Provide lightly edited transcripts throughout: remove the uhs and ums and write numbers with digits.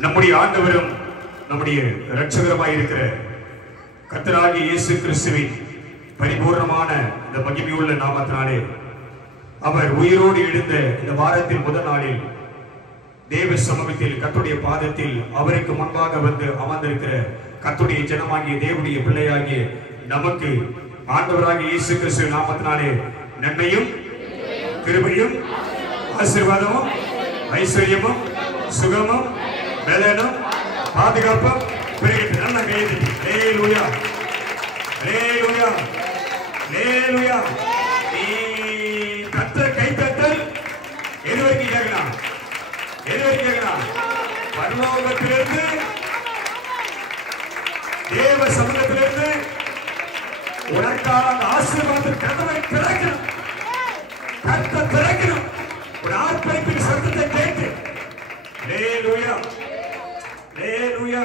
நம்முடைய ஆண்டவரும் நம்முடைய இரட்சகருமாய் இருக்கிற கர்த்தராகிய இயேசு கிறிஸ்துவின் பரிபூர்ணமான இந்த மகிமையுள்ள நாமத்தினாலே அவர் உயிரோடு எழுந்த இந்த வாரத்தின் முதல் நாளில் தேவ சமூகத்தில் கர்த்தருடைய பாதத்தில் அவருக்கு முன்பாக வந்து அமர்ந்திருக்கிற கர்த்தருடைய ஜனமாகிய தேவனுடைய பிள்ளையாகிய நமக்கு ஆண்டவராகிய இயேசு கிறிஸ்து நாமத்தினாலே நன்மையும் கிருபையும் ஆசீர்வாதமும் ஐஸ்வர்யமும் சுகமும் பலனும் பாதுகாப்பும் பெருகிட்டு நல்ல கைது. ஹல்லேலூயா ஹல்லேலூயா ஹல்லேலூயா. நீ கர்த்தர் கைத்தட்டல் எது வரைக்கும் கேட்கலாம்? எது வரைக்கும் கேட்கலாம்? பரலோகத்திலிருந்து தேவ சமூகத்திலிருந்து உனக்கான ஆசீர்வாதம் கதவை திறக்கணும். கர்த்தர் திறக்கணும். ஒரு ஆர்ப்பரிப்பின் சத்தத்தை கேட்டு ஹல்லேலூயா ஹல்லேலூயா.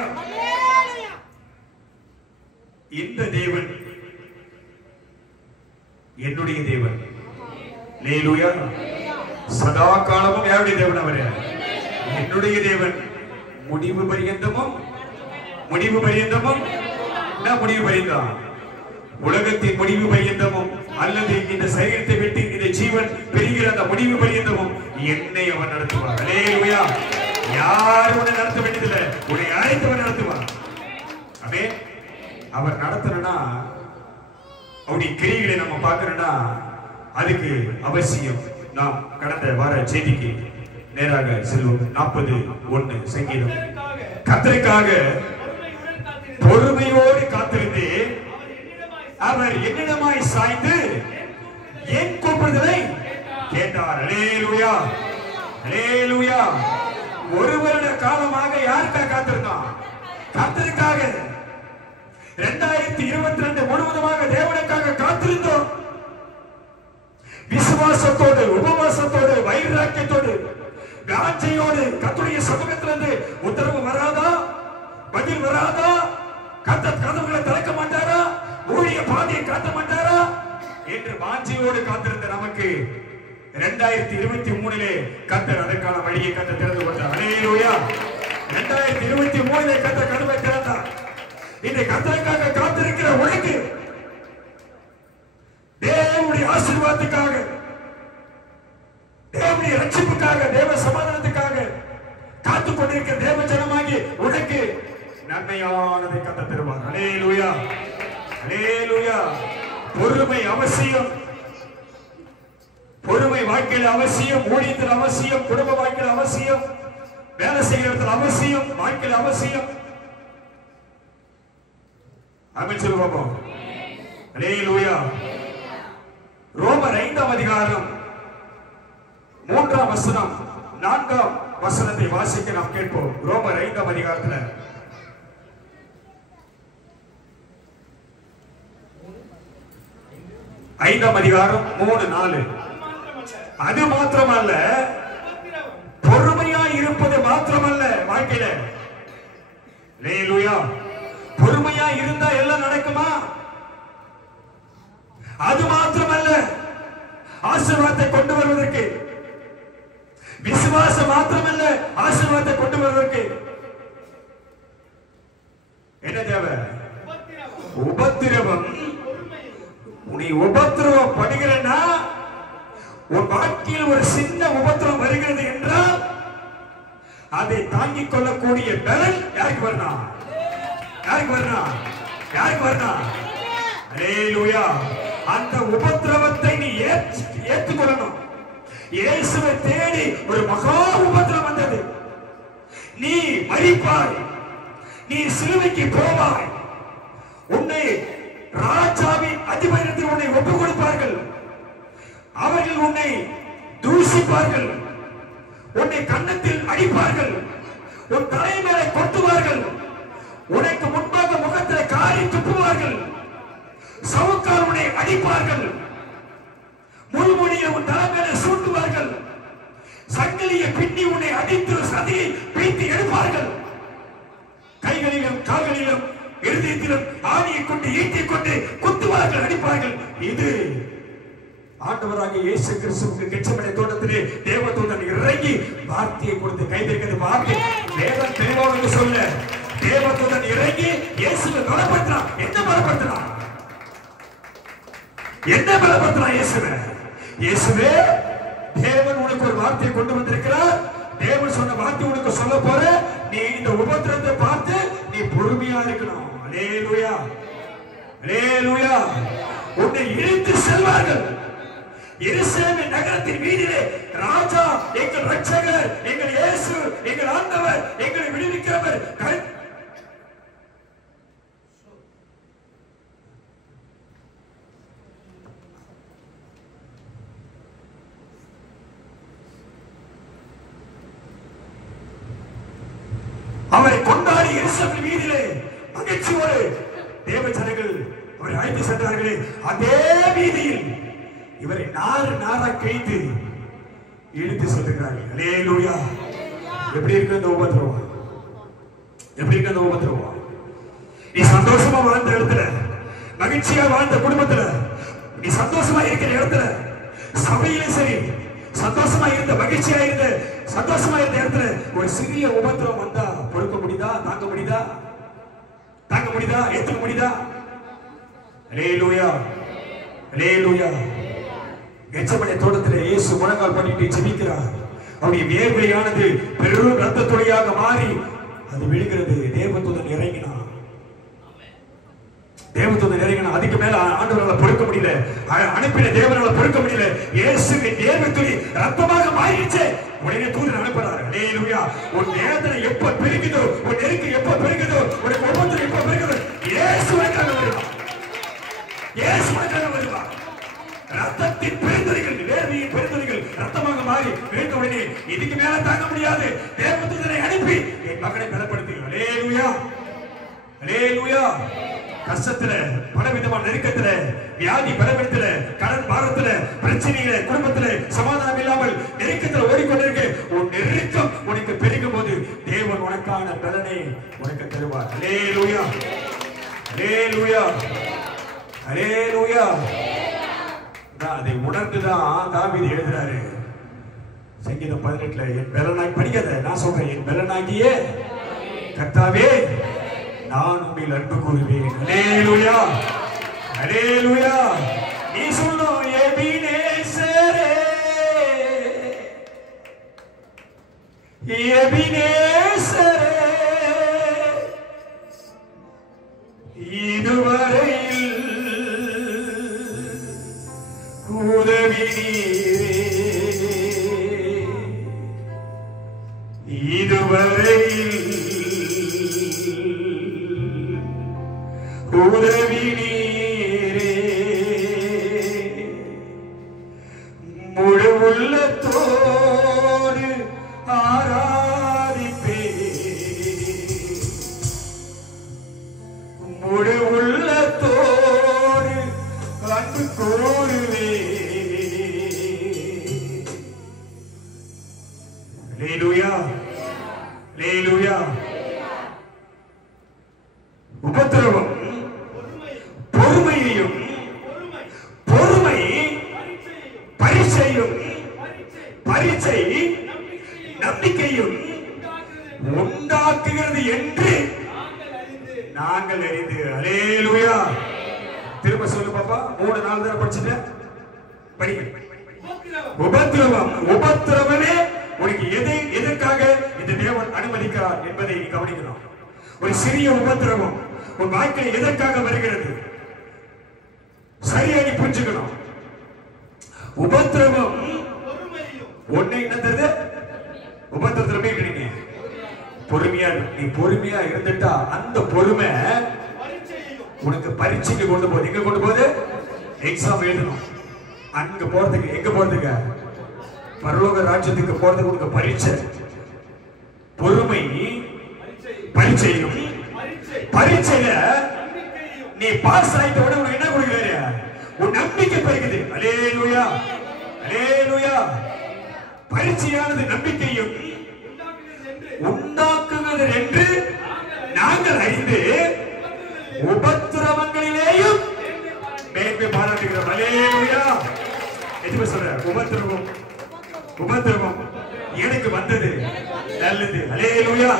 இந்த தேவன் என்னுடைய தேவன். ஹல்லேலூயா. சதா காலமும் யாருடைய தேவன்? அவரே என்னுடைய தேவன். முடிவு பரியந்தமும் முடிவு பரியந்தமும் முடிவு பரியந்தம் உலகத்தின் முடிவு பரியந்தமும் அல்லது இந்த சரீரத்தை விட்டு இந்த ஜீவன் பெறுகிற அந்த முடிவு பரியந்தமும் என்னை அவன் நடத்துவார். ஹல்லேலூயா. யாரும் உன்னை நடத்த வேண்டியதில்லை, உன்னை அழைத்தவன் நடத்துவார். அமே அவர் நடத்தணும்னா அவருடைய கிரிகளை நம்ம பார்க்கணும்னா அதுக்கு அவசியம் நாம் கடந்த வார செய்திக்கு நேராக செல்வோம். 41 சங்கீதம். கர்த்தருக்காக பொறுமையோடு காத்திருந்து அவர் என்னிடமாய் சாய்ந்து என் கூப்பிடுதலை கேட்டார். ஹல்லேலூயா ஹல்லேலூயா. ஒரு வருட காலமாக யாருக்காக காத்திருந்தான்? கர்த்தருக்காக. 2022 முழுவதுமாக தேவனுக்காக காத்திருந்தோம். விசுவாசத்தோடு, உபவாசத்தோடு, வைராக்கியத்தோடு, வாஞ்சையோடு கர்த்தருடைய சமூகத்திலிருந்து உத்தரவு வராதா? பதில் வராதா? கர்த்தர் கதவுகளை திறக்க மாட்டாரா? ஊழிய பாதையை காட்ட மாட்டாரா என்று வாஞ்சையோடு காத்திருந்த நமக்கு 2023 கர்த்தர் அதற்கான வழியை கர்த்தர் திறந்து கொடுத்தார். ஹல்லேலூயா. 2023 கர்த்தர் கதவை திறந்தார். இந்த கர்த்தருக்காக காத்திருக்கிற உனக்கு தேவனுடைய ஆசீர்வாதத்துக்காக, தேவனுடைய ரட்சிப்புக்காக, தேவ சமாதானத்துக்காக காத்துக் கொண்டிருக்கிற தேவ ஜனமாகி உனக்கு நன்மையானதை கர்த்தர் தருவார். ஹல்லேலூயா ஹல்லேலூயா. பொறுமை அவசியம். பொறுமை வாழ்க்கையில் அவசியம், ஊழியத்தில் அவசியம், குடும்ப வாழ்க்கையில் அவசியம், வேலை செய்யறதுல அவசியம், வாழ்க்கையில் அவசியம். ஆமென் சொல்லுவோம். ஹல்லேலூயா. ரோமர் 5ஆம் அதிகாரம் 3ஆம் வசனம் 4ஆம் வசனத்தை வாசிக்க நாம் கேட்போம். ரோமர் 5ஆம் அதிகாரத்துல 5ஆம் அதிகாரம் 3-4. அது மாத்திரமல்ல, பொறுமையா இருப்பது மாத்திரமல்ல வாழ்க்கையில. ஹல்லேலூயா. பொறுமையா இருந்தா எல்லாம் நடக்குமா? அது மாத்திரமல்ல, ஆசீர்வாதத்தை கொண்டு வருவதற்கு விசுவாசம் மாத்திரமல்ல, ஆசீர்வாதத்தை கொண்டு வருவதற்கு என்ன தேவை? உபத்திரவம். உன்னை உபத்திரவம் படுகிறனா, உன் வாழ்க்கையில் ஒரு சின்ன உபத்திரவம் வருகிறது என்றால் அதை தாங்கிக் கொள்ளக்கூடிய பலன் யாருக்கு வரணும்? யாருக்கு வரணும்? யாருக்கு வரணும்? ஹல்லேலூயா. அந்த உபத்திரவத்தை நீ ஏற்றுக்கொள்ளணும். இயேசுவை தேடி ஒரு மகா உபத்திரவம் வந்தது. நீ மரிப்பாய், நீ சிலுவைக்கு போவாய், உன்னை ராஜாவின் அதிபதியில் உன்னை ஒப்புக் கொடுப்பார்கள். அவர்கள் உன்னை தூஷிப்பார்கள், உன்னை கன்னத்தில் அடிப்பார்கள், உன் தலை மேலே கொட்டுவார்கள், உனக்கு முன்பாக முகத்தில் காரி துப்புவார்கள், சவுக்கால் உன்னை அடிப்பார்கள், முள்முடியை உன் தலை மேலே சூட்டுவார்கள், சங்கிலியை பின்னி உன்னை அடித்து சதியை பிடித்து எடுப்பார்கள், கைகளிலும் கால்களிலும் இருதயத்திலும் ஆணியை கொண்டு ஈட்டிக் கொண்டு குத்துவார்கள், அடிப்பார்கள். இது ஆண்டவராகிய இயேசு கிறிஸ்துவுக்கு கெச்சமனே தோட்டத்திலே தேவதூதன் இறங்கி வார்த்தையை கொடுத்து கைதிருக்கிறது. வார்த்தை வேதம் தெளிவா என்று சொல்ல தேவதூதன் இறங்கி இயேசுவை பலப்படுத்தினான். என்ன பலப்படுத்தினான்? என்ன பலப்படுத்தினான்? இயேசுவே, தேவன் உனக்கு ஒரு வார்த்தையை கொண்டு வந்திருக்கிறார். தேவன் சொன்ன வார்த்தை உனக்கு சொல்ல போற. நீ இந்த உபத்திரத்தை பார்த்து நீ பொறுமையா இருக்கணும். அல்லேலூயா, அல்லேலூயா. உன்னை இழுத்து செல்வார்கள். எருசலேம் நகரத்தின் வீதியிலே ராஜா, எங்கள் ரட்சகர், எங்கள் இயேசு, எங்கள் ஆண்டவர், எங்களை விடுவிக்கிறவர் அவரை கொண்டாடி எருசலேம் வீதியிலே மகிழ்ச்சியோடு தேவ ஜனங்கள் அவரை அழைத்து சென்றார்களே, அதே வீதியில் இவரை நாறு நாரா கிழித்து இழுத்து செல்கிறார்கள். அல்லேலூயா. எப்படி இருக்கு இந்த உபத்திரவம்? எப்படி இருக்கு இந்த உபத்திரவம்? நீ சந்தோஷமா வாழ்ந்த இடத்துல, மகிழ்ச்சியா வாழ்ந்த குடும்பத்துல, நீ சந்தோஷமா இருக்கிற இடத்துல, சபையிலும் சரி சந்தோஷமா இருந்த, மகிழ்ச்சியா இருந்த, சந்தோஷமா இருந்த இடத்துல ஒரு சிறிய உபத்திரவம் வந்தா பொறுக்க முடியுதா? தாங்க முடியுதா? தாங்க முடியுதா? ஏத்துக்க முடியுதா? அல்லேலூயா, அல்லேலூயா. கெத்செமனே தோட்டத்திலே இயேசு முழங்கால் பண்ணிட்டு ஜெபிக்கிறார். அவருடைய வேர்வையானது பெரும் ரத்த துளியாக மாறி அது விழுகிறது. தேவதூதன் இறங்கினான். தேவதூதன் இறங்கினான். அதுக்கு மேல ஆண்டவரால பொறுக்க முடியல, அனுப்பின தேவனால பொறுக்க முடியல. இயேசுவின் வேர்வை துளி ரத்தமாக மாறிடுச்சு. உடனே தூதன் அனுப்புறாரு. அல்லேலூயா. உன் வேதனை எப்ப பெருகுதோ, உன் நெருக்கம் எப்ப பெருகுதோ, உன் உபத்திரம் எப்ப பெருகுதோ, இயேசுவுக்காக வருவான். இயேசுவுக்காக வருவான். ரத்தத்தின் பெருந்துளிகள், வேர்வையின் பெருந்துளிகள் ரத்தமாக மாறி விழுந்த உடனே இதுக்கு மேல தாங்க முடியாது. தேவதூதனை அனுப்பி என் மகனை பலப்படுத்து. அல்லேலூயா, அல்லேலூயா. கஷ்டத்துல, பலவிதமான நெருக்கத்துல, வியாதி பலவீனத்துல, கடன் பாரத்துல, பிரச்சனையில, குடும்பத்துல சமாதானம் இல்லாமல் நெருக்கத்துல ஓடிக்கொண்டிருக்க உன் நெருக்கம் உனக்கு பெருகும் போது தேவன் உனக்கான பலனை உனக்கு தருவார். அல்லேலூயா, அல்லேலூயா, அல்லேலூயா. அதை உணர்ந்துதான் தாவீது எழுதுறாரு சங்கீதம் 18ல, என் பலனாய் படிக்காத, நான் சொல்றேன், என் பலனாகியே கர்த்தாவே நான் உம்மில் அன்பு கூறுவேன். அல்லேலூயா, அல்லேலூயா. நீ சொல்லும் எபினேசரே, எபினேசரே, இதுவரையில் உதவி நீரே, இதுவரையில் உதவி நீரே, முழு உள்ளத்தோடு ஆராதிப்பே, முழு உள்ளத்தோடு அன்பு கோருவே. அல்லேலூயா, அல்லேலூயா. உபத்திரவம் பொறுமையையும், பொறுமை பரீட்சையும், பரீட்சை நம்பிக்கையும் உண்டாக்குகிறது என்று நாங்கள் அறிந்து. அல்லேலூயா. திரும்ப சொல்லு பாப்பா. 3 நாள் தான் படிச்சுட்ட. படிங்க. உபத்திரவம், உபத்திரவமே உனக்கு எதற்காக இந்த தேவன் அனுமதிக்கிறார் என்பதை நீ கவனிக்கணும். ஒரு சிறிய உபத்திரவம் உன் வாழ்க்கையில் எதற்காக வருகிறது சரியா நீ புரிஞ்சுக்கணும். உபத்திரவம் ஒண்ணு என்னது? உபத்திரத்துல போயிட்டு பொறுமையா, நீ பொறுமையா இருந்துட்டா அந்த பொறுமை உனக்கு பரீட்சைக்கு கொண்டு போகுது. எங்க கொண்டு போகுது? எக்ஸாம் எழுதணும். அங்க போறதுக்கு, எங்க போறதுக்கு? பரலோக ராஜ்யத்துக்கு போறதுக்கு உனக்கு பரீட்சை. பொறுமை பரீட்சையும், பரீட்சையில நீ பாஸ் ஆயிட்ட உடனே உனக்கு என்ன கொடுக்கிறாரு? உன் நம்பிக்கை பெருகுது. அல்லேலூயா, அல்லேலூயா. பரீட்சையானது நம்பிக்கையும் உண்டாக்குவது என்று நாங்கள் அறிந்து உபத்திரவங்களிலேயும் மேன்மை பாராட்டுகிறோம். அல்லேலூயா. எதுமே சொல்ற? உபத்திரவம், உபத்திரவம் எனக்கு வந்தது நல்லது. அல்லேலூயா.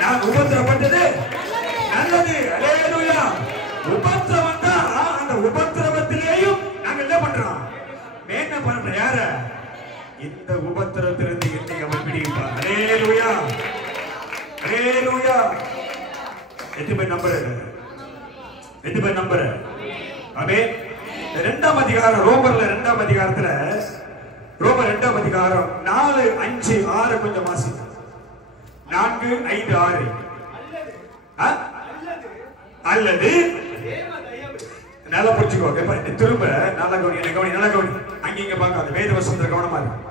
நான் உபத்திரப்பட்டது நல்லது. அல்லேலூயா. உபத்திரவம் தான். அந்த உபத்திரவத்திலேயும் நாங்க என்ன பண்றோம்? மேன்மை பண்றோம். யார? இந்த உபத்திரத்திலிருந்து என்னை அவன் விடுவிப்பார். அல்லேலூயா. அல்லேலூயா. எத்தனை பேர் நம்புறீங்க? எத்தனை பேர் நம்புற? ஆமென். இரண்டாம் அதிகாரம், ரோமர்ல இரண்டாம் அதிகாரத்துல, ரோமர் இரண்டாம் அதிகாரம் 4, 5, 6 கொஞ்சம் வாசிங்க. 4, 5, 6. அல்லது நல்லா புரிச்சுக்கோ. திரும்ப நல்லா கவனி, என்ன கவனி, நல்லா கவனி. அங்க பார்க்காத வேத வசனத்துல கவனமா இருக்கு.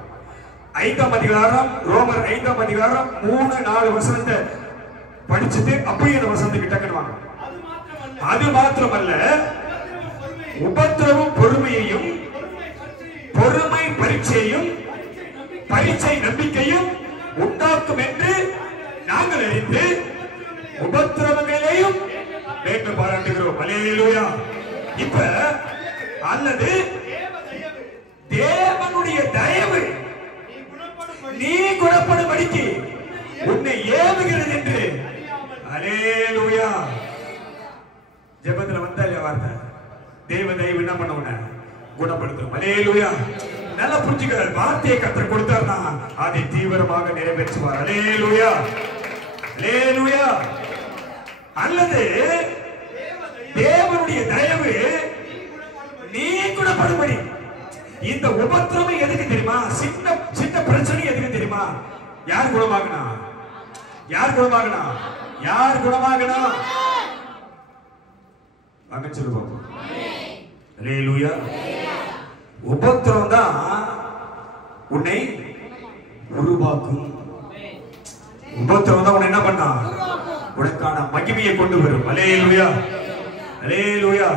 5ஆம் அதிகாரம், ரோமர் 5ஆம் அதிகாரம் 3, 4 வசனத்தை படிச்சுட்டு அப்படியே அந்த வசனத்துக்கு டக்குன்னு வாங்க. அது மாத்திரமல்ல, உபத்திரவும் பொறுமையையும், பொறுமை பரீட்சையும், பரீட்சை நம்பிக்கையும் உண்டாக்கும் என்று நாங்கள் அறிந்து உபத்திரவங்களையும் மேன்மை பாராட்டுகிறோம். அல்லேலூயா. இப்ப அல்லது தேவனுடைய தயவு நீ குணப்படும்படிக்கு உன்னை ஏவுகிறது என்று. அல்லேலூயா. ஜெபத்துல வந்தா இல்லையா வார்த்தை? தேவ தயவு என்ன பண்ண உன்னை குணப்படுத்தும். அல்லேலூயா. நல்லா புரிஞ்சுக்க. வார்த்தையை கர்த்தர் கொடுத்தார்னா அதை தீவிரமாக நிறைவேற்றுவார். அல்லேலூயா. அல்லேலூயா. அல்லது தேவனுடைய தயவு நீ குணப்படும்படி. இந்த உபத்திரவம் எதுக்கு தெரியுமா? சின்ன சின்ன பிரச்சனை எதுக்கு தெரியுமா? யார் குணமாகனா? யார் குணமாகனா? யார் குணமாகனா? அங்க சொல்லு பாப்போம். அல்லேலூயா. உபத்திரவம் தான் உன்னை உருவாக்கும். உபத்திரவம் தான் உன்னை என்ன பண்ணா? உனக்கான மகிமையை கொண்டு வரும். அல்லேலூயா. அல்லேலூயா.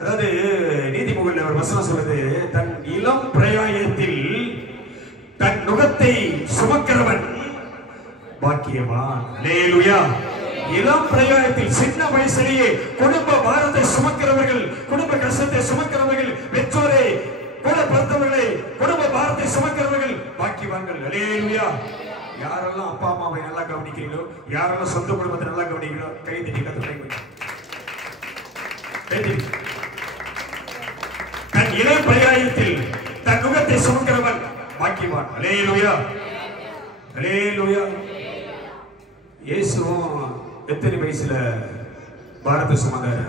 அதாவது நீதிமொழியில் ஒரு வசனம் சொல்லுது, தன் இளம் பிரயாயத்தில் தன் நுகத்தை சுமக்கிறவன் பாக்கியவான். அல்லேலூயா. இளம் பிரயாயத்தில் சின்ன வயசிலேயே குடும்ப பாரத்தை சுமக்கிறவர்கள், குடும்ப கஷ்டத்தை சுமக்கிறவர்கள், பெற்றோரை கூட பிறந்தவர்களை குடும்ப பாரத்தை சுமக்கிறவர்கள் பாக்கியவான்கள். அல்லேலூயா. யாரெல்லாம் அப்பா அம்மாவை நல்லா கவனிக்கிறீங்களோ, யாரெல்லாம் சொந்த குடும்பத்தை நல்லா கவனிக்கிறீங்களோ, கை தட்டி கத்துறீங்க. தன் இளம் பிரயாயத்தில் தன் நுகத்தை சுமக்கிறவன் பாக்கியவான். அல்லேலூயா. அல்லேலூயா. இயேசுவும் எத்தனை வயசுல பாரத்தை சுமந்தாரு?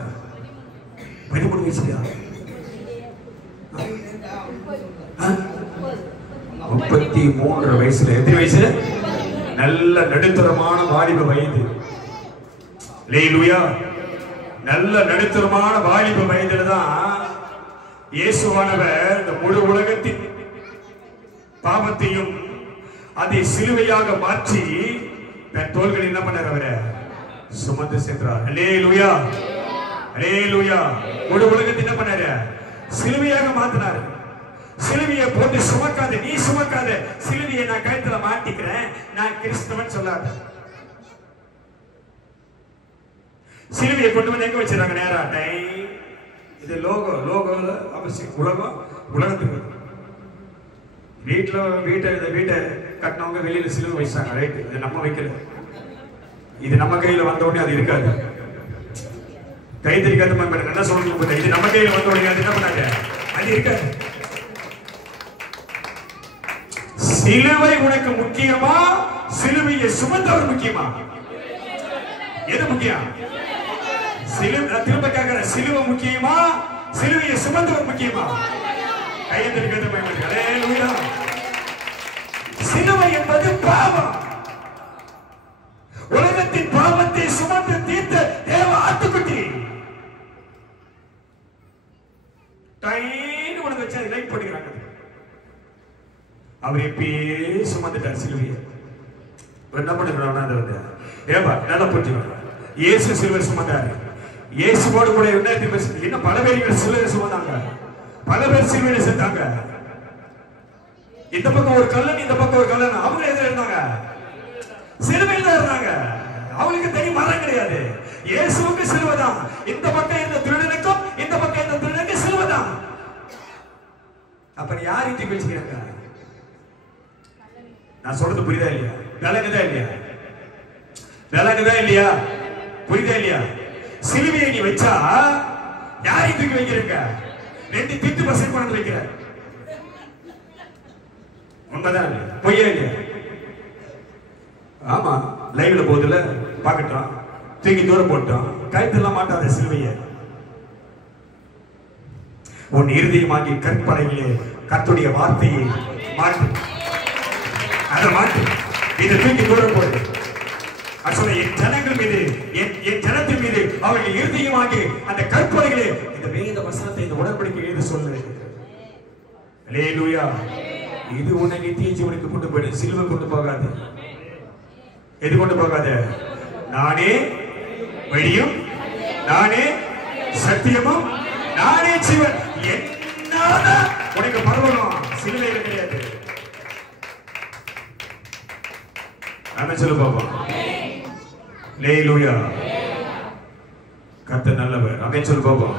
13 வயசுலயா? 33 வயசுல. எத்தனை வயசுல? நல்ல நடுத்தரமான வாலிப வயது. அல்லேலூயா. நல்ல நடுத்தரமான வாலிப வயதுல தான் இயேசுவானவர் இந்த முழு உலகத்தின் பாவத்தையும் அதை சிலுவையாக மாற்றி தன் தோள்கள் என்ன பண்ணார்? அவரை சுமந்து சென்றார். அல்லேலூயா. அல்லேலூயா. முழு உலகத்தை என்ன பண்ணாரு? சிலுவையாக மாத்தினார். சிலுவையை போட்டு சுமக்காத, நீ சுமக்காத, சிலுவையை நான் கழுத்துல மாட்டிக்கிறேன், நான் கிறிஸ்தவன் சொல்லாத. சிலுவையை கொண்டு வந்து எங்க வச்சிருக்காங்க? நேரா இது லோகோ, லோகோல அவசியம். உலகம், உலகத்துக்கு வீட்டை கட்டினவங்க வெளியில சிலுவை வச்சாங்க. ரைட், இது நம்ம வைக்கல. இது நம்ம கையில வந்த உடனே அது இருக்காது. கை தெரிக்காத மாதிரி என்ன சொல்லுங்க, இது நம்ம கையில வந்த உடனே அது என்ன பண்ணாங்க? அது இருக்காது. சிலுவை உனக்கு முக்கியமா? சிலுவையை சுமந்தவர் முக்கியமா? எது முக்கியம்? திரும்ப கேட்கிற, சிலுவை முக்கியமா? சிலுவையை சுமந்தவர் முக்கியமா? கையை தெரிக்காத மாதிரி. அல்லேலூயா. சிலுவை என்பது பாவம். உலகத்தின் பாவத்தை சுமந்து தீர்த்த தேவ ஆட்டுக்குட்டி. டைன்னு உனக்கு வச்சு அதை லைட் போட்டுக்கிறாங்க. அவர் எப்பயே சுமந்துட்டார் சிலுவையை. என்ன பண்ணுறாங்க? ஏப்பா நல்லா புரிஞ்சுக்கணும். இயேசு சிலுவை சுமந்தாரு. இயேசுவோடு கூட இன்னும் பல பேர் சிலுவை சுமந்தாங்க. பல பேர் சிலுவையில செத்தாங்க. இந்த பக்கம் ஒரு கல்லன், இந்த பக்கம் ஒரு கல்லன். அவங்க எதிர இருந்தாங்க, சிலுவையில் தான் இருந்தாங்க. அவங்களுக்கு தனி மரம் கிடையாது. இயேசுவுக்கு சிலுவை தான். இந்த பக்கம் இருந்த திருடனுக்கும் இந்த பக்கம் இருந்த திருடனுக்கும் சிலுவை தான். அப்ப யார் இட்டி பேசிக்கிறாங்க? நான் சொல்றது புரியுதா இல்லையா? கலங்குதா இல்லையா? விளங்குதா இல்லையா? புரியுதா இல்லையா? சிலுவையை நீ வச்சா யாரை தூக்கி வைக்கிறீங்க? 2 திட்டு பசங்க கொண்டு வைக்கிற. உண்மைதான் பொய்யா இல்லையா? ஆமா, லைவ்ல போதுல பாக்கட்டும், தூக்கி தூரம் போட்டோம். கழுத்தெல்லாம் மாட்டாத சிலுவையை. உன் இருதயமாகி கற்பனையிலே கர்த்தருடைய வார்த்தையை மாற்று. அதை மாற்று. இதை தூக்கி தூரம் போடு. என் ஜனங்கள் மீது, என் ஜனத்தின் மீது அவர்கள் இருதயமாகி அந்த கற்பனைகளே இந்த வேத வசனத்தை, இந்த உடன்படிக்கை எழுத சொல்லு. அல்லேலூயா. இது உன்னை நித்திய ஜீவனுக்கு கொண்டு போயிடு. சிலுவை கொண்டு போகாது. எது கொண்டு போகாது? நானே வழியும், நானே சத்தியமும், நானே ஜீவன். என்னால உனக்கு பரவணும். சிலுவையில கிடையாது. நாம சொல்லு பாப்போம். அல்லேலூயா. கர்த்தர் நல்லவர். ஆமென் சொல்லு பாப்போம்.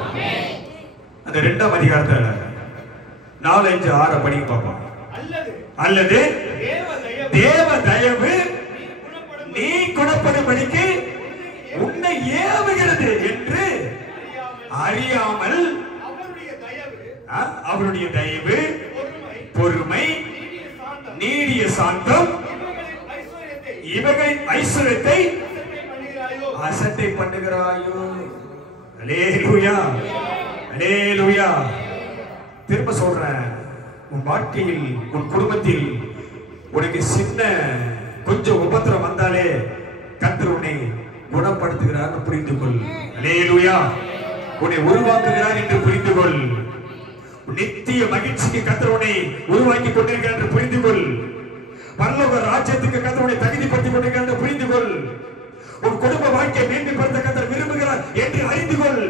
அந்த 2ஆம் அதிகாரத்துல 4, 5, 6 படிங்க பாப்போம். அல்லது தேவ தயவு நீ குணப்படும்படிக்கு உன்னை ஏவுகிறது என்று அறியாமல் அவருடைய தயவு, பொறுமை, நீடிய சாந்தம் இவைகளின் ஐஸ்வர்யத்தை அசட்டை பண்ணுகிறாயோ. அல்லேலூயா, அல்லேலூயா. திரும்ப சொல்றேன், உன் வாழ்க்கையில், உன் குடும்பத்தில் உனக்கு சின்ன கொஞ்சம் உபத்திரம் வந்தாலே கர்த்தர் உன்னை குணப்படுத்துகிறார் புரிந்து கொள். அல்லேலூயா. உன்னை உருவாக்குகிறார் என்று புரிந்து கொள். நித்திய மகிழ்ச்சிக்கு கர்த்தர் உன்னை உருவாக்கி கொண்டிருக்கிறார் என்று புரிந்து கொள். பரலோக ராஜ்யத்துக்கு கர்த்தர் உன்னை தகுதிப்படுத்திக் கொண்டிருக்கிறார் என்று புரிந்து கொள். உன் குடும்ப வாழ்க்கையை மேன்மைப்படுத்த கர்த்தர் விரும்புகிறார் என்று அறிந்து கொள்.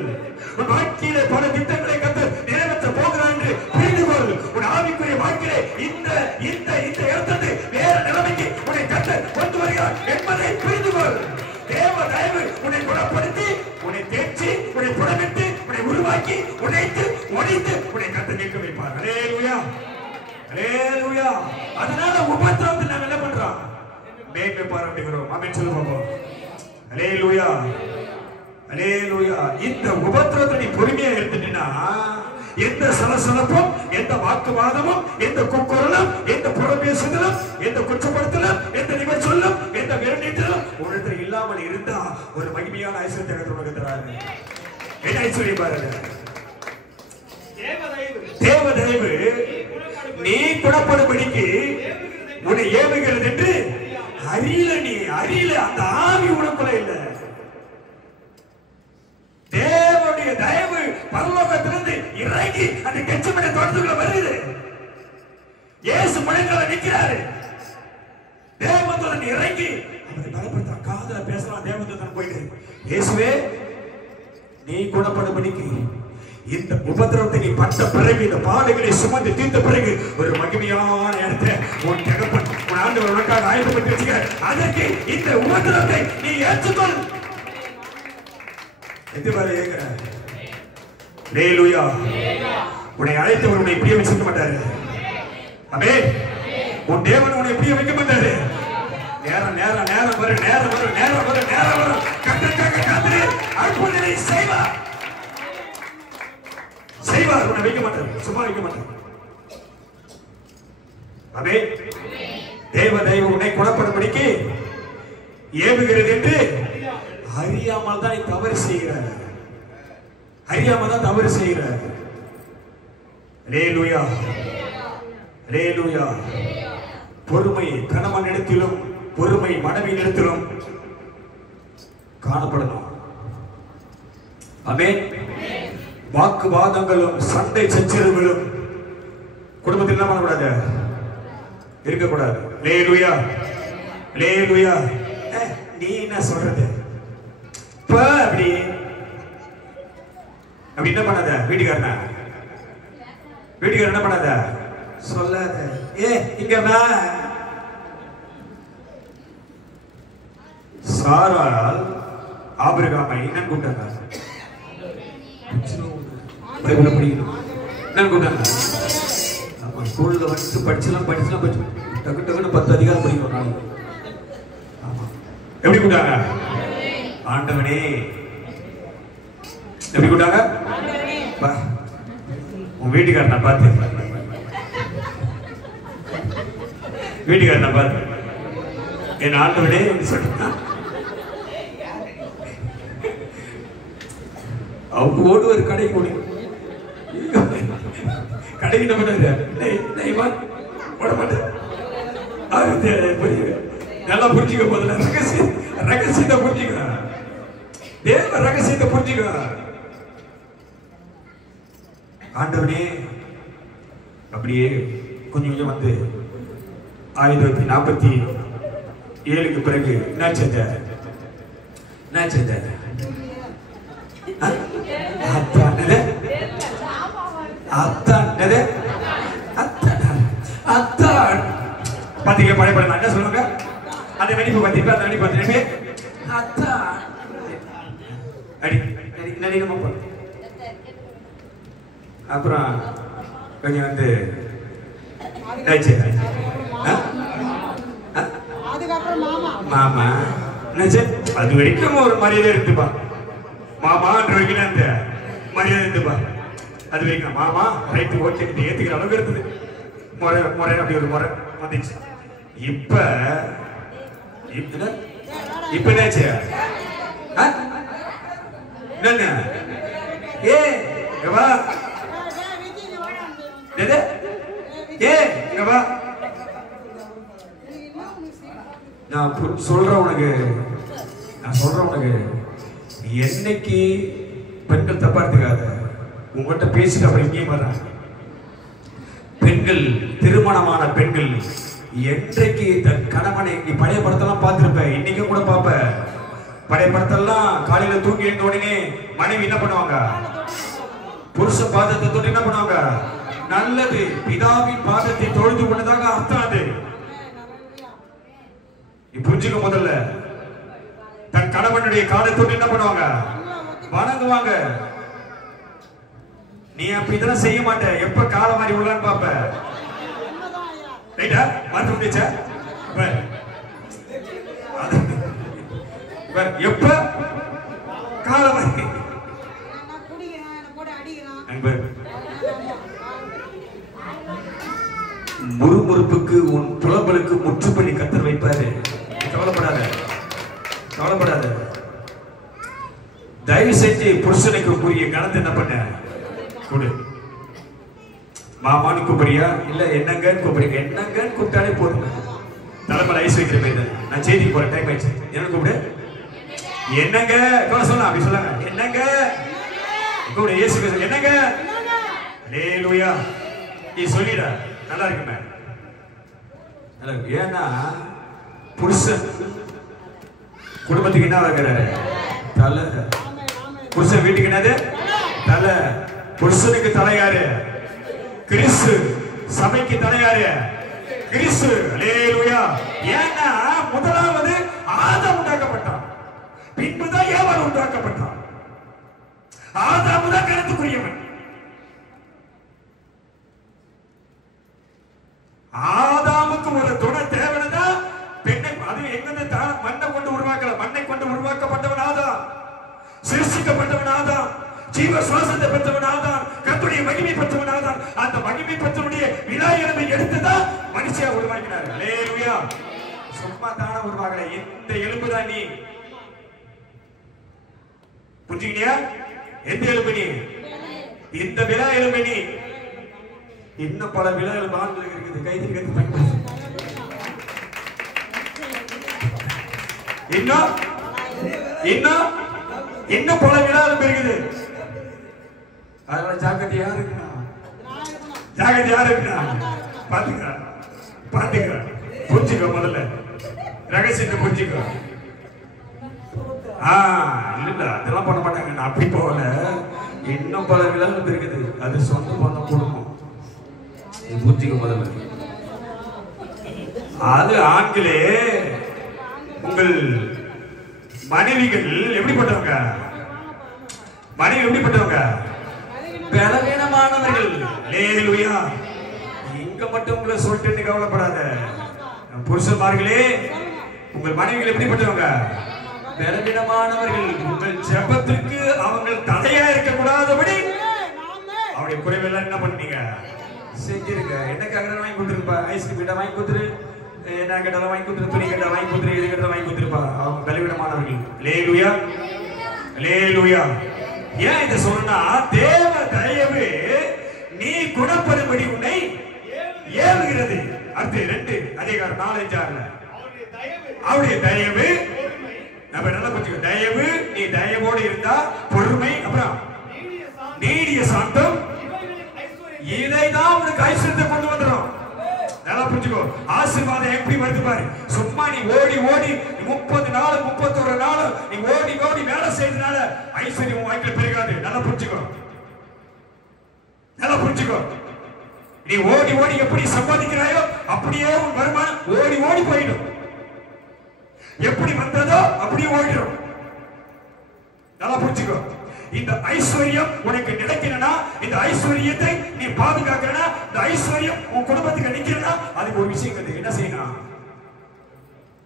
உன் வாழ்க்கையிலே பல திட்டங்களை கர்த்தர் நிறைவேற்ற போகிறார் என்று புரிந்து கொள். உன் ஆவிக்குரிய வாழ்க்கையிலே இந்த இந்த இந்த இடத்திலிருந்து வேற நிலைமைக்கு உன்னை கர்த்தர் கொண்டு வருகிறார் என்பதை புரிந்து கொள். தேவ தயவு உன்னை குணப்படுத்தி, உன்னை தேர்ச்சி, உன்னை புடமிட்டு, உன்னை உருவாக்கி, உடைத்து உடைத்து உன்னை கர்த்தர் நிற்க வைப்பார். அல்லேலூயா, அல்லேலூயா. அதனால உபத்திரவத்தை நாம என்ன பண்றோம்? மேன்மை பாராட்டுகிறோம். ஆமென் சொல்லுவோம். அல்லேலூயா, அல்லேலூயா. இந்த உபத்திரவத்தை நீ பொறுமையா எடுத்துட்டீன்னா எந்த சலசலப்பும், எந்த வாக்குவாதமும், எந்த குக்குரலும், எந்த புறம்பேசுதலும், எந்த குற்றப்படுத்தலும், எந்த நிவர் சொல்லும், எந்த விரண்டீட்டலும் உனக்கு இல்லாமல் இருந்தா ஒரு மகிமையான ஐஸ்வர்யத்தை கர்த்தர் உனக்கு தராரு. என்ன ஐஸ்வர்யம் பாருங்க. தேவ தயவு நீ குணப்படும்படிக்கு உன்னை ஏவுகிறது என்று அறியல. நீ அறியல. அந்த ஆவி உனக்குள்ள இல்ல. தேவனுடைய தயவு பரலோகத்திலிருந்து இறங்கி அந்த கெச்சமனை தோட்டத்துக்குள்ள வருது. இயேசு முழங்கால நிக்கிறாரு. தேவதூதன் இறங்கி அவரை பலப்படுத்த காதுல பேசலாம். தேவதூதன் போயிட்டு, இயேசுவே நீ குணப்படும்படிக்கு இந்த உபத்திரவத்தை நீ பட்ட பிறகு, இந்த பாடுகளை சுமந்து தீர்த்த பிறகு ஒரு மகிமையான இடத்தை உன் தகப்பன், உன் ஆண்டவர் உனக்காக ஆயத்தப்பட்டு வச்சுக்க. அதற்கு இந்த உபத்திரவத்தை நீ ஏற்றுக்கொள். எதுவரை ஏங்குற? அல்லேலூயா. உன்னை அழைத்தவர் உன்னை இப்படியே வச்சுக்க மாட்டாரு. ஆமென். உன் தேவன் உன்னை இப்படியே வைக்க மாட்டாரு. நேரம் நேரம் நேரம் வரும், நேரம் வரும், நேரம் வரும், நேரம் வரும். கர்த்தருக்காக காத்திரு. அற்புதங்களை செய்வார். செய்வார். உன்னை வைக்க மாட்டார். சும்மா வைக்க மாட்டார். ஆமென். தேவ தயவு உன்னை குணப்படும்படிக்கு ஏவுகிறது என்று அறியாமல் தான் தவறு செய்கிறார். அறியாமல் தான் தவறு செய்கிறார். அல்லேலூயா, அல்லேலூயா. பொறுமை கணவனிடத்திலும், பொறுமை மனைவியிடத்திலும் காணப்படணும். ஆமென். வாக்குவாதங்களும் சண்டை சச்சரவுகளும் குடும்பத்தில் என்ன பண்ணக்கூடாது? இருக்கக்கூடாது. அல்லேலூயா, அல்லேலூயா. நீ என்ன சொல்றது? அப்படி அப்படி என்ன பண்ணாத? வீட்டுக்காரன் என்ன பண்ணாத? சொல்லாத. இங்க வா. சாராள் ஆபிரகாமை என்ன கூப்பிட்டாங்க? பைபிள படிக்கணும். என்ன கூப்பிட்டாங்க? நம்ம ஸ்கூல்ல வந்து படிச்சலாம் டக்கு டக்குன்னு 10 அதிகாரம் படிக்கணும் நாளைக்கு. ஆமா, எப்படி கூட்டாங்க? ஆண்டவனே. எப்படி கூட்டாங்க? உன் வீட்டுக்காரனை பார்த்து என் ஆண்டவனே சொல்லிட்டான். அவங்க ஓடுவார் கடைக்கு ஓடி கடைக்கு என்ன ஓட மாட்டேன். நல்லா புரிஞ்சுக்க போதில்ல. ரகசியத்தை புரிஞ்சுக்க, தேவ ரகசியத்தை புரிஞ்சுக்க. ஆண்டவனே அப்படியே கொஞ்சம் கொஞ்சம் வந்து 1947க்கு பிறகு என்ன செஞ்ச? பாத்தீங்க பழைய படம் என்ன சொல்லுவாங்க? அந்த நடிப்பு பார்த்திருப்பேன். அந்த நடிப்பு பார்த்து நடிகமா போல. அப்புறம் கொஞ்சம் வந்து மாமா அது வரைக்கும் ஒரு மரியாதை இருந்துப்பா. மாமான்ற வரைக்கும் அந்த மரியாதை இருந்துப்பா. அது வரைக்கும் மாமா ரைட்டு ஓகே ஏத்துக்கிற அளவுக்கு இருக்குது. முறை முறை அப்படி ஒரு முறை வந்துச்சு. இப்ப என்னாச்சு? என்ன ஏ வா நான் சொல்றேன் உனக்கு, என்னைக்கு பெண்கள் தப்பா எடுத்துக்காத. உங்கள்கிட்ட பேசிட்டு அப்புறம் இங்கேயும் வர்றேன். பெண்கள், திருமணமான பெண்கள் என்றைக்கு தன் கணவனை, நீ பழைய படத்தெல்லாம் பார்த்திருப்ப, இன்னைக்கும் கூட பார்ப்ப. பழைய படத்தெல்லாம் காலையில தூங்கி எழுந்த உடனே மனைவி என்ன பண்ணுவாங்க? புருஷ பாதத்தை தொட்டு என்ன பண்ணுவாங்க? நல்லது, பிதாவின் பாதத்தை தொழுது கொண்டதாக அர்த்தம். அது நீ புரிஞ்சுக்க. முதல்ல தன் கணவனுடைய காலை தொட்டு என்ன பண்ணுவாங்க? வணங்குவாங்க. நீ அப்ப இதெல்லாம் செய்ய மாட்ட. எப்ப காலை மாதிரி உள்ளான்னு பாப்ப. ரைட்டா? மாற்ற முடிச்சா? எப்ப காலை மாதிரி முறுமுறுப்புக்கு உன் புலம்பலுக்கு முற்றுப்பள்ளி கத்தர் வைப்பாரு. கவலைப்படாத. தயவு செஞ்சு புருஷனுக்கு கூறிய கணத்தை என்ன பண்ண கொடு. மாமான்னு கூப்பிடுறியா? இல்ல என்னங்கன்னு கூப்பிடுறீங்க. என்னங்கன்னு கூப்பிட்டாலே போதும். தலைமையில ஐஸ் வைக்கிற மாதிரி. நான் செய்திக்கு போறேன், டைம் ஆயிடுச்சு. என்ன கூப்பிடு? என்னங்க சொல்லலாம். அப்படி சொல்லாங்க. என்னங்க கூப்பிடு. இயேசு என்னங்க. அல்லேலூயா. நீ சொல்லிட, நல்லா இருக்குமே. ஏன்னா புருஷன் குடும்பத்துக்கு என்ன வைக்கிறாரு? தலை. புருஷன் வீட்டுக்கு என்னது? தலை. புருஷனுக்கு தலை யாரு? கிறிஸ்து. சபைக்கு தலை யாரு? கிறிஸ்து. அல்லேலூயா. ஏன்னா முதலாவது ஆதாம் உண்டாக்கப்பட்டான், பின்புதான் ஏவாள் உண்டாக்கப்பட்டான். ஆதாம் தான் கருத்துக்குரியவன். ஆதாமுக்கு ஒரு துணை தேவனதான் பெண்ணை. அது எங்கிருந்து மண்ணை கொண்டு உருவாக்கல. மண்ணை கொண்டு உருவாக்கப்பட்டவன் ஆதாம். சிருஷ்டிக்கப்பட்டவன் ஆதாம். ஜீவ சுவாசத்தை பெற்றவன் ஆதாம். கர்த்தருடைய மகிமை பெற்றவன் ஆதாம். அந்த மகிமை பெற்றவனுடைய விழா எலும்பை எடுத்துதான் மனுஷியா உருவாக்கினார். அல்லேலூயா. சும்மா தான உருவாக்கல. இந்த எலும்பு தான் நீ. புரிஞ்சுக்கிட்டியா? எந்த எலும்பு நீ? இந்த விழா எலும்பு நீ. இன்னும் பல விழா எலும்பு ஆண்களுக்கு இருக்குது. கைதில் கத்து பயன்படுத்து. இன்னும் பல விழா எலும்பு இருக்குது. அதனால ஜாக்கிரதையா இருக்கணும். பாத்துக்க. புரிஞ்சுக்க. முதல்ல ரகசியத்தை புரிஞ்சுக்க. இல்ல அதெல்லாம் பண்ண மாட்டாங்க. நான் அப்படி போகல. இன்னும் பல விழா எலும்பு இருக்குது. அது சொந்த பண்ண குடும்பம். புரிஞ்சுக்க. முதல்ல அது ஆண்களே, உங்கள் மனைவிகள் எப்படிப்பட்டவங்க? பலவீனமானவர்கள். அல்லேலூயா. இங்க மட்டும் உங்களை சொல்லிட்டு கவலைப்படாத. புருஷன்மார்களே, உங்கள் மனைவிகள் எப்படிப்பட்டவங்க? பலவீனமானவர்கள். உங்கள் ஜெபத்திற்கு அவங்கள் தடையா இருக்க கூடாதபடி அவருடைய குறைவெல்லாம் என்ன பண்ணீங்க? செஞ்சிருங்க. என்ன கேட்கறத வாங்கி கொடுத்துருப்பா, ஐஸ்கிரீம் கிட்ட வாங்கி கொடுத்துரு, என்ன கேட்டாலும் வாங்கி கொடுத்துரு, துணி கேட்டா வாங்கி கொடுத்துரு, எது கேட்டாலும் வாங்கி கொடுத்துருப்பா. அவங்க பலவீனமானவர்கள். அல்லேலூயா, அல்லேலூயா. ஏன் இதை சொன்னா, தேவ தயவு நீ குணப்படும்படி உன்னை ஏவுகிறது. அடுத்து 2 அதிகாரம் 4-5 அவருடைய தயவு. நம்ம நல்லா புரிஞ்சுக்கோ. தயவு, நீ தயவோடு இருந்தா பொறுமை, அப்புறம் நீடிய சாந்தம், இதைதான் உனக்கு ஐஸ்வர்யத்தை கொண்டு வந்துடும். நல்லா புரிஞ்சுக்கோ. ஆசீர்வாதம் எப்படி வருது பாரு. சும்மா நீ ஓடி ஓடி 30 நாள் 31 நாள் நீ ஓடி ஓடி வேலை செய்யறதுனால ஐஸ்வர்யம் உன் வாழ்க்கையில் பெருகாது. நல்லா புரிஞ்சுக்கோ, நல்லா புரிஞ்சுக்கோ. நீ ஓடி ஓடி எப்படி சம்பாதிக்கிறாயோ அப்படியே உன் வருமானம் ஓடி ஓடி போயிடும். எப்படி வந்ததோ அப்படியே ஓடிடும். நல்லா புரிஞ்சுக்கோ. இந்த ஐஸ்வர்யம் உனக்கு நிலைக்கணும்னா, இந்த ஐஸ்வர்யத்தை நீ பாதுகாக்கணும்னா, இந்த ஐஸ்வர்யம் உன் குடும்பத்துக்கு நிக்கிறனா, அதுக்கு ஒரு விஷயம் இருக்குது. என்ன செய்யணும்?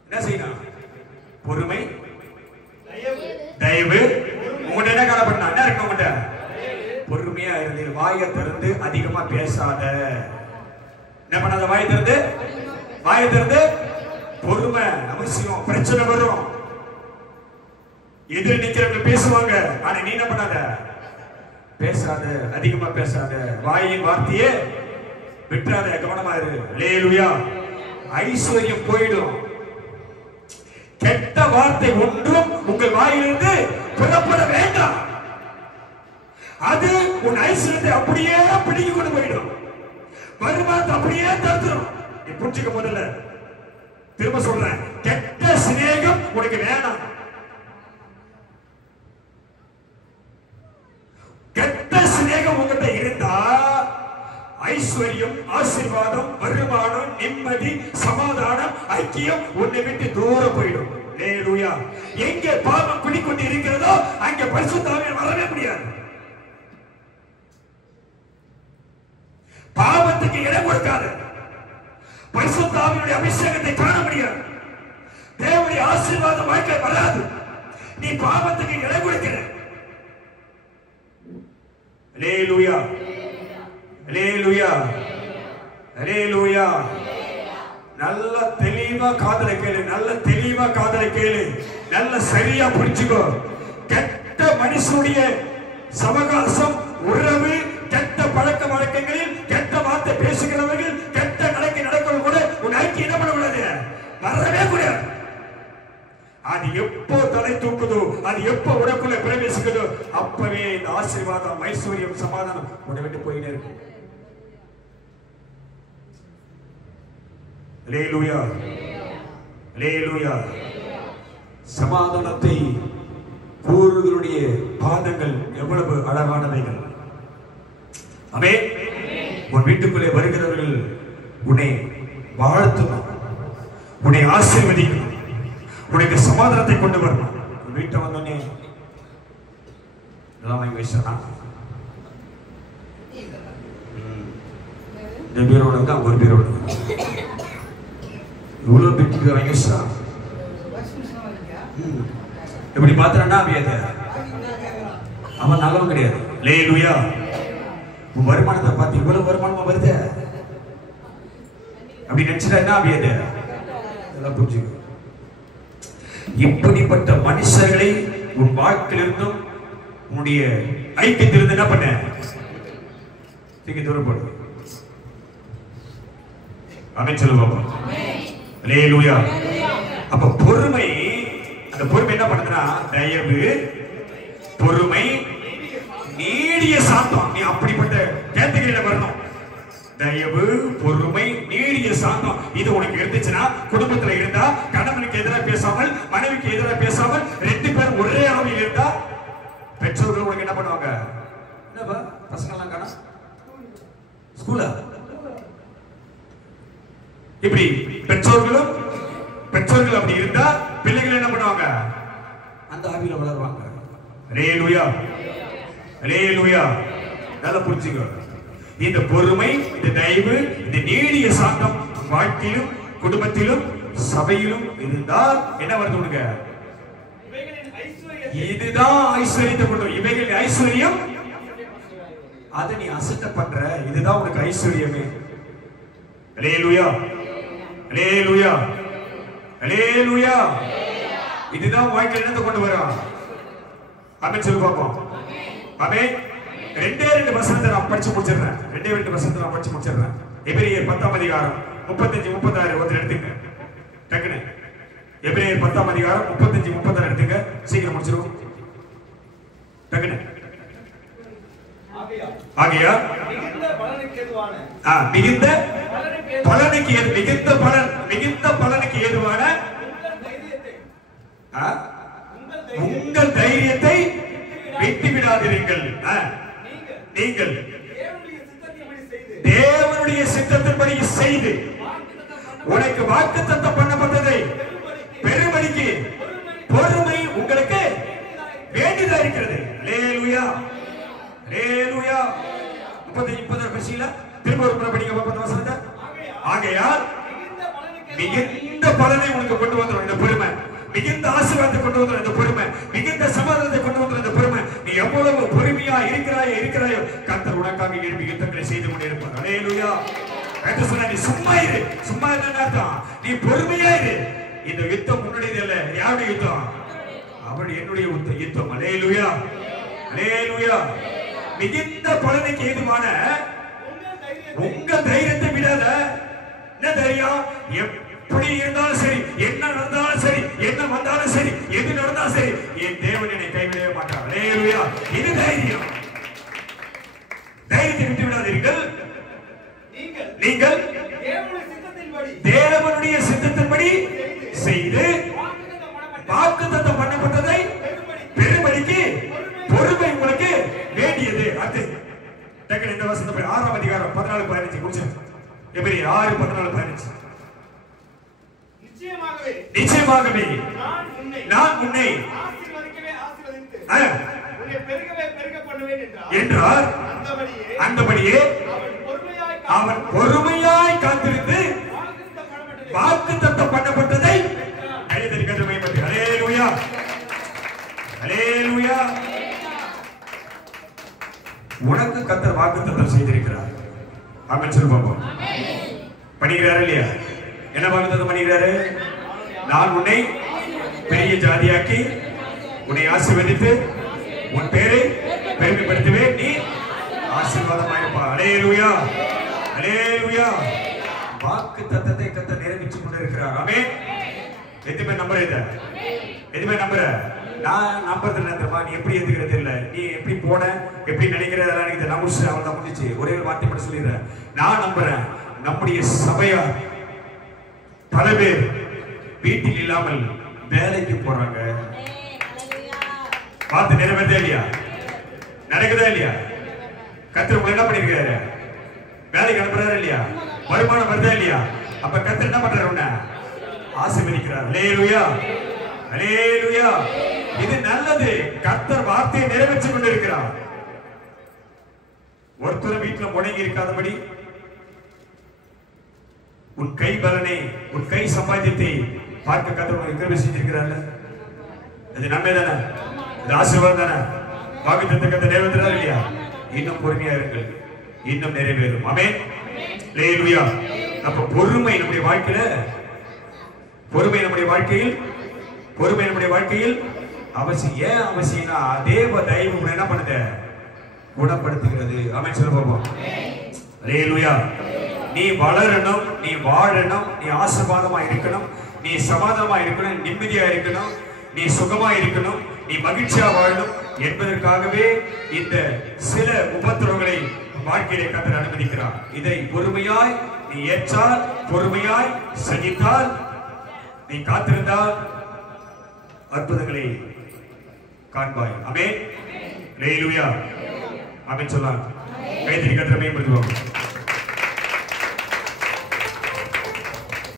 என்ன செய்யணும்? பொறுமை, தயவு. உங்கள்கிட்ட என்ன காணப்படணும்? என்ன இருக்கு உங்கள்கிட்ட? பொறுமையா இருந்து வாயை திறந்து அதிகமா பேசாத. என்ன பண்ணாத? வாயை திறந்து, வாயை திறந்து. பொறுமை அவசியம். பிரச்சனை வரும், எதிர நிக்கிறவங்க பேசுவாங்க. ஆனா நீ என்ன பண்ணாத? பேசாத, அதிகமா பேசாத. வாயின் வார்த்தையே விட்டுறாத, கவனமா இரு. அல்லேலூயா. ஐஸ்வர்யம் போயிடும். கெட்ட வார்த்தை ஒன்றும் உங்கள் வாயிலிருந்து புறப்பட வேண்டாம். அது உன் ஐஸ்வர்யத்தை அப்படியே பிடிக்க கொண்டு போயிடும். வருமானத்தை அப்படியே தடுத்துரும். நீ புரிஞ்சுக்க. முதல்ல திரும்ப சொல்றேன், கெட்ட சிநேகம் உனக்கு வேணாம். கெட்ட சிநேகம் உங்ககிட்ட இருந்தா ஐஸ்வர்யம், ஆசீர்வாதம், வருமானம், நிம்மதி, சமாதானம், ஐக்கியம் உன்னை விட்டு தூரம் போயிடும். அல்லேலூயா. எங்கே பாவம் குடிக்கொண்டு இருக்கிறதோ அங்கே பரிசுத்த ஆவியானவர் வரவே முடியாது. பாவத்துக்கு இடம் கொடுக்காது. பரிசுத்த ஆவியானுடைய அபிஷேகத்தை காண முடியாது. தேவனுடைய ஆசீர்வாதம் வாழ்க்கை வராது. நீ பாவத்துக்கு இடம் கொடுக்கிற. அல்லேலூயா, அல்லேலூயா, அல்லேலூயா. நல்ல தெளிவா காதுல கேளு, நல்ல தெளிவா காதுல கேளு, நல்ல சரியா புரிஞ்சுக்கோ. கெட்ட மனுஷனுடைய சமகாசம், உறவு, கெட்ட பழக்க வழக்கங்களில் கெட்ட வார்த்தை பேசுகிறவர்கள், கெட்ட நடக்க நடக்கிறது கூட உன் ஐக்கியம் என்ன பண்ணக்கூடாது? வரவே கூடாது. அது எப்போ தலை தூக்குதோ, அது எப்போ உனக்குள்ள பிரவேசிக்குதோ அப்பவே இந்த ஆசீர்வாதம், ஐஸ்வர்யம், சமாதானம் உன்னை விட்டு போயிட்டே இருக்கும். அல்லேலூயா, அல்லேலூயா. சமாதானத்தை கூறுகளுடைய பாதங்கள் எவ்வளவு அழகானவைகள். ஆமென். உன் வீட்டுக்குள்ளே வருகிறவர்கள் உன்னை வாழ்த்தணும், உன்னை ஆசீர்வதிக்கணும், உனக்கு சமாதானத்தை கொண்டு வரணும். வீட்டை வந்தோடனே எல்லாம் வாங்கி வச்சா இந்த பேரோட தான் ஒரு பேரோட இவ்வளவு பெட்டி வாங்கி வச்சா எப்படி பாத்திரன்னா அவன் நல்லவன் கிடையாது. அல்லேலூயா. உன் வருமானத்தை பார்த்து இவ்வளவு வருமானமா வருது அப்படி நினைச்சா என்ன ஆவியது? இதெல்லாம் புரிஞ்சுக்க. இப்படிப்பட்ட மனுஷர்களை உன் வாழ்க்கையிலிருந்தும் உன்னுடைய ஐக்கியத்திலிருந்து என்ன பண்ண? தூக்கி தூரம் போடு. ஆமென் சொல்லுவாங்க. அல்லேலூயா. அப்ப பொறுமை, அந்த பொறுமை என்ன பண்ணுதுன்னா தயவு, பொறுமை, நீடிய சாந்தம். நீ அப்படிப்பட்ட கேட்டகரியில வரணும். தயவு, பொறுமை, நீடிய சாந்தம் இது உனக்கு இருந்துச்சுன்னா, குடும்பத்துல இருந்தா கணவனுக்கு எதிராக பேசாமல், மனைவிக்கு எதிராக பேசாமல், 2 பேரும் ஒரே அளவில் இருந்தா பெற்றோர்கள் உனக்கு என்ன பண்ணுவாங்க? என்னப்பா பசங்க எல்லாம் காணா ஸ்கூலா? இப்படி பெற்றோர்கள் அப்படி இருந்தா பிள்ளைகள் என்ன பண்ணுவாங்க? அந்த ஆவியில வளருவாங்க. அல்லேலூயா, அல்லேலூயா. நல்லா புரிஞ்சுக்கோ. இந்த பொறுமை, இந்த தயவு, இந்த நீடிய சாந்தம் வாழ்க்கையிலும் குடும்பத்திலும் சபையிலும் இருந்தால் என்ன வருது உனக்கு? இதுதான் ஐஸ்வர்யத்தை கொண்டு. இவைகளின் ஐஸ்வர்யம் அதை நீ அசட்ட பண்ற. இதுதான் உனக்கு ஐஸ்வர்யமே. அல்லேலூயா, அல்லேலூயா, அல்லேலூயா. இதுதான் வாழ்க்கையில் என்னத்தை கொண்டு வரும்? ஆமென் சொல்லி பார்ப்போம். ஆமென். ரெண்டே ரெண்டு வசனத்தை நான் படிச்சு முடிச்சிடுறேன். ரெண்டே ரெண்டு வசனத்தை நான் படிச்சு முடிச்சிடுறேன். எபிரேயர் 10ஆம் அதிகாரம் 35 36 ஒருத்தர் எடுத்துங்க டக்குனு. எபிரேயர் 10ஆம் அதிகாரம் 35 36 எடுத்துங்க. சீக்கிரம் முடிச்சிருவோம் டக்குனு. ஆகையா மிகுந்த பலனுக்கு ஏதுவான உங்கள் தைரியத்தை விட்டு விடாதீர்கள். நீங்கள் தேவனுடைய சித்தத்தின்படி செய்து உனக்கு வாக்குத்தத்தம் பண்ணப்பட்டதை பெரும்படிக்கு பொறுமை உங்களுக்கு வேண்டியதா இருக்கிறது. அல்லேலூயா, அல்லேலூயா. 30 பசியில திரும்ப ஒரு முறை படிங்க 30 வசனத்தை. ஆகையால் மிகுந்த பலனை உனக்கு கொண்டு வந்துடும் இந்த பொறுமை. மிகுந்த ஆசீர்வாதத்தை கொண்டு வந்துடும் இந்த பொறுமை. மிகுந்த சமாதானத்தை கொண்டு வந்துடும் இந்த பொறுமை. நீ எவ்வளவு பொறுமையா இருக்கிறாயோ கர்த்தர் உனக்காக எழுப்பி யுத்தங்களை செய்து கொண்டே இருப்பார். அல்லேலூயா. கர்த்தர் சொன்னா நீ சும்மா இரு. சும்மா என்ன அர்த்தம்? நீ பொறுமையா இரு. இந்த யுத்தம் உன்னுடையது அல்ல. யாருடைய யுத்தம்? அவள் என்னுடைய யுத்தம். அல்லேலூயா, அல்லேலூயா. மிகுந்த பலனுக்கு ஏதுவான உங்க தைரியத்தை விடாத. என்ன தைரியம்? எப்படி இருந்தாலும் சரி, என்ன நடந்தாலும் சரி, என்ன வந்தாலும் சரி, எது நடந்தாலும் சரி, என் தேவன் என்னை கைவிடவே மாட்டார். அல்லேலூயா. இது தைரியம். தைரியத்தை விட்டு விடாதீர்கள். நீங்கள் தேவனுடைய சித்தத்தின்படி செய்து வாக்குத்தத்தம் பண்ணப்பட்டதை பெரும்படிக்கு பொறுமை உங்களுக்கு வேண்டியது. அடுத்து டக்குனு இந்த வசனத்தை 6ஆம் அதிகாரம் 14-15 முடிச்சு. எபிரேயர் 6:14-15. நிச்சயமாகவே நான் உன்னை என்றார். அந்தபடியே அவன் பொறுமையாய் காத்திருந்து வாக்குத்தத்தம் பண்ணப்பட்டதை கைதறிக்கட்டுமைப்பட்டு. அல்லேலூயா, அல்லேலூயா. உனக்கு கர்த்தர் வாக்குத்தத்தம் செய்திருக்கிறார். ஆமென் சொல்லு பாப்போம். பண்ணிக்கிறாரு இல்லையா? என்ன வாக்குத்தத்தம் பண்ணிக்கிறாரு? நான் உன்னை பெரிய ஜாதியாக்கி உன்னை ஆசீர்வதித்து உன் பேரை பெருமைப்படுத்துவேன். நீ ஆசீர்வாதமாயிருப்பாய். அல்லேலூயா, அல்லேலூயா. வாக்குத்தத்தத்தை கர்த்தர் நிறைவேற்றிக் கொண்டிருக்கிறார். ஆமென். எதுமே நம்புற இத? எதுமே நம்புற? நான் நம்புறது இல்ல. நீ எப்படி எதுக்கிறது இல்ல. நீ எப்படி போன, எப்படி நினைக்கிறதெல்லாம் எனக்கு தெரியல. முடிச்சு அவள் தான் முடிச்சு. ஒரே ஒரு வார்த்தை மட்டும் சொல்லிடுறேன். நான் நம்புறேன் நம்முடைய சபையார் பல பேர் வீட்டில் இல்லாமல் வேலைக்கு போறாங்க. பார்த்து நிறைவேறதா இல்லையா? நடக்குதா இல்லையா? கர்த்தர் உங்களை என்ன பண்ணிருக்காரு? வேலைக்கு அனுப்புறாரு இல்லையா? வருமானம் வருதா இல்லையா? அப்ப கர்த்தர் என்ன பண்றாரு? உன்னை ஆசீர்வதிக்கிறார். அல்லேலூயா, அல்லேலூயா. இது நல்லது. கர்த்தர் வார்த்தையை நிறைவேற்றிக் கொண்டிருக்கிறார். ஒருத்தர் வீட்டில் முடங்கி இருக்காதபடி உன் கை பலனை, உன் கை சம்பாத்தியத்தை பார்க்க கர்த்தர் கிருபை செஞ்சிருக்கிறார். அது நன்மை தானே? அது ஆசீர்வாதம் தானே? வாக்குத்தத்தத்தை கர்த்தர் நிறைவேற்றுறார் இல்லையா? இன்னும் பொறுமையா இருங்கள், இன்னும் நிறைவேறும். ஆமென், அல்லேலூயா. அப்ப பொறுமை நம்முடைய வாழ்க்கையில, பொறுமை நம்முடைய வாழ்க்கையில், பொறுமை நம்முடைய வாழ்க்கையில் அவசியம். ஏன் அவசியம்னா தேவ தயவு என்ன பண்ணுது? குணப்படுத்துகிறது. ஆமென் சொல்ல பாப்போம். அல்லேலூயா. நீ வளரணும், நீ வாழணும், நீ ஆசீர்வாதமா இருக்கணும், நீ சமாதானமா இருக்கணும், நிம்மதியா இருக்கணும், நீ சுகமா இருக்கணும், நீ மகிழ்ச்சியா வாழணும் என்பதற்காகவே இந்த சில உபத்திரவங்களை வாழ்க்கையிலே கர்த்தர் அனுமதிக்கிறார். இதை பொறுமையாய் நீ ஏற்றால், பொறுமையாய் சகித்தால், நீ காத்திருந்தால் அற்புதங்களை காண்பாய். ஆமென், அல்லேலூயா. ஆமென் சொல்லலாம். கைதறி கர்த்தரை மேம்படுத்துவோம்.